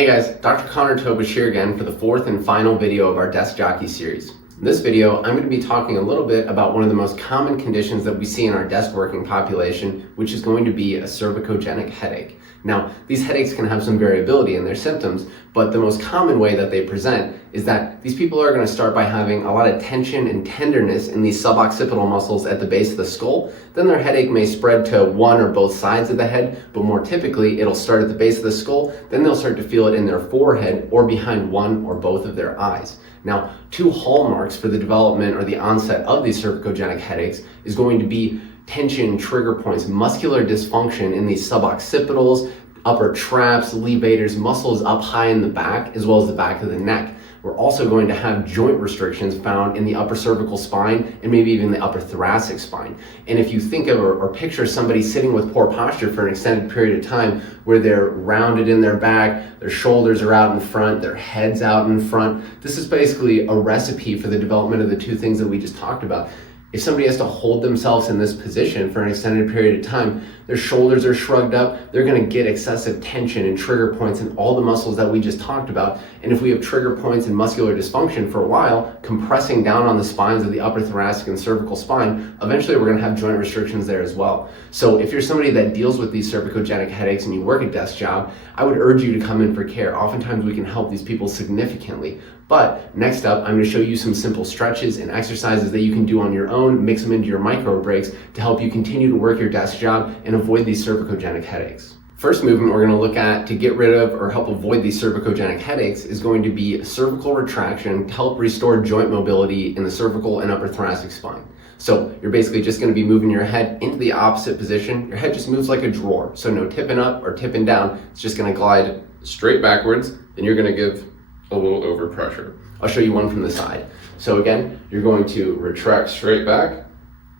Hey guys, Dr. Tobisch here again for the fourth and final video of our Desk Jockey series. In this video, I'm going to be talking a little bit about one of the most common conditions that we see in our desk working population, which is going to be a cervicogenic headache. Now, these headaches can have some variability in their symptoms, but the most common way that they present is that these people are going to start by having a lot of tension and tenderness in these suboccipital muscles at the base of the skull. Then their headache may spread to one or both sides of the head, but more typically it'll start at the base of the skull. Then they'll start to feel it in their forehead or behind one or both of their eyes. Now, two hallmarks for the development or the onset of these cervicogenic headaches is going to be tension trigger points, muscular dysfunction in these suboccipitals, upper traps, levators, muscles up high in the back, as well as the back of the neck. We're also going to have joint restrictions found in the upper cervical spine and maybe even the upper thoracic spine. And if you think of or picture somebody sitting with poor posture for an extended period of time where they're rounded in their back, their shoulders are out in front, their head's out in front, this is basically a recipe for the development of the two things that we just talked about. If somebody has to hold themselves in this position for an extended period of time, their shoulders are shrugged up, they're going to get excessive tension and trigger points in all the muscles that we just talked about. And if we have trigger points and muscular dysfunction for a while, compressing down on the spines of the upper thoracic and cervical spine, eventually we're going to have joint restrictions there as well. So if you're somebody that deals with these cervicogenic headaches and you work a desk job, I would urge you to come in for care. Oftentimes we can help these people significantly. But next up, I'm going to show you some simple stretches and exercises that you can do on your own, mix them into your micro breaks to help you continue to work your desk job and avoid these cervicogenic headaches. First movement we're going to look at to get rid of or help avoid these cervicogenic headaches is going to be cervical retraction to help restore joint mobility in the cervical and upper thoracic spine. So you're basically just going to be moving your head into the opposite position. Your head just moves like a drawer. So no tipping up or tipping down. It's just going to glide straight backwards. Then you're going to give a little overpressure. I'll show you one from the side. So again, you're going to retract straight back,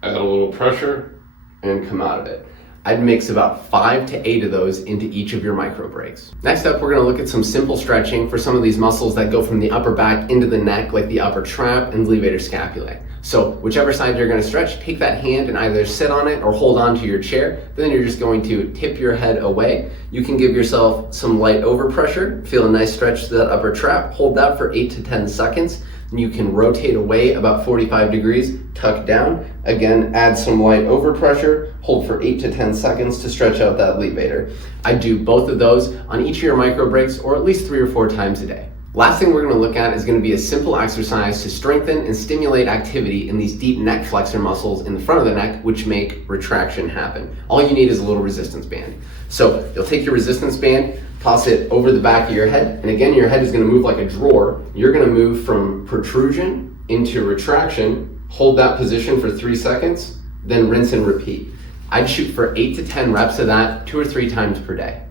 add a little pressure, and come out of it. I'd mix about 5 to 8 of those into each of your micro breaks. Next up, we're going to look at some simple stretching for some of these muscles that go from the upper back into the neck, like the upper trap and levator scapulae. So whichever side you're going to stretch, take that hand and either sit on it or hold on to your chair. Then you're just going to tip your head away. You can give yourself some light overpressure, feel a nice stretch to that upper trap, hold that for 8 to 10 seconds. And you can rotate away about 45 degrees, tuck down. Again, add some light overpressure, hold for 8 to 10 seconds to stretch out that levator. I do both of those on each of your micro breaks or at least 3 or 4 times a day. Last thing we're going to look at is going to be a simple exercise to strengthen and stimulate activity in these deep neck flexor muscles in the front of the neck, which make retraction happen. All you need is a little resistance band. So you'll take your resistance band, toss it over the back of your head, and again, your head is going to move like a drawer. You're going to move from protrusion into retraction, hold that position for 3 seconds, then rinse and repeat. I'd shoot for 8 to 10 reps of that 2 or 3 times per day.